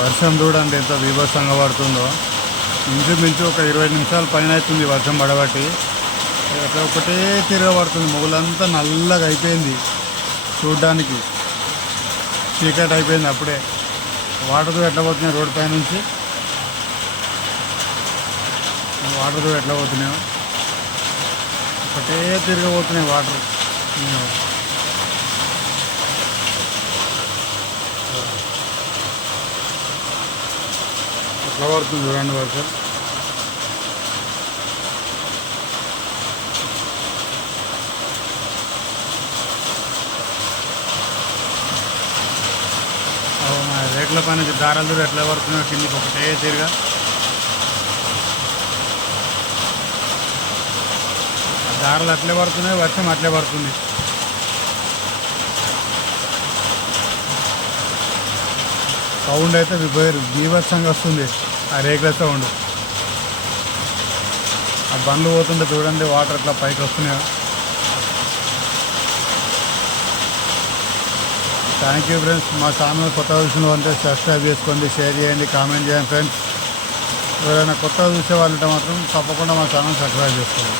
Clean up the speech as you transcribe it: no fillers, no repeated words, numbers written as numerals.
వర్షం చూడండి ఎంత బీభత్సంగా పడుతుందో. ఇంచుమించు ఒక 20 నిమిషాల పైన అవుతుంది వర్షం పడబట్టి. అట్లా ఒకటే తిరగబడుతుంది. మొగులంతా నల్లగా అయిపోయింది చూడ్డానికి. చీకటి అయిపోయింది అప్పుడే. వాటర్తో ఎట్లా పోతున్నాయి రోడ్డు పై నుంచి, వాటర్తో ఎట్లా పోతున్నాయో ఒకటే తిరగబోతున్నాయి వాటర్. ఎట్లా పడుతుంది చూడండి వర్షం. అవునా, రేట్ల పైన దారాలు ఎట్లా పడుతున్నాయో కిందికి ఒకటే తిరగా. ఆ దారాలు అట్లే పడుతున్నాయి, వర్షం అట్లే పడుతుంది. సౌండ్ అయితే బీభత్సంగా వస్తుంది ఆ రేకుల సౌండ్. ఆ బండ్లు పోతుంటే చూడండి వాటర్ అట్లా పైకి వస్తున్నాయి. Thank you friends. మా ఛానల్ కొత్త చూసిన అంటే సబ్స్క్రైబ్ చేసుకోండి, షేర్ చేయండి, కామెంట్ చేయండి ఫ్రెండ్స్. ఎవరైనా కొత్తగా చూసే వాళ్ళు ఉంటే మాత్రం తప్పకుండా మా ఛానల్ సబ్స్క్రైబ్ చేసుకోండి.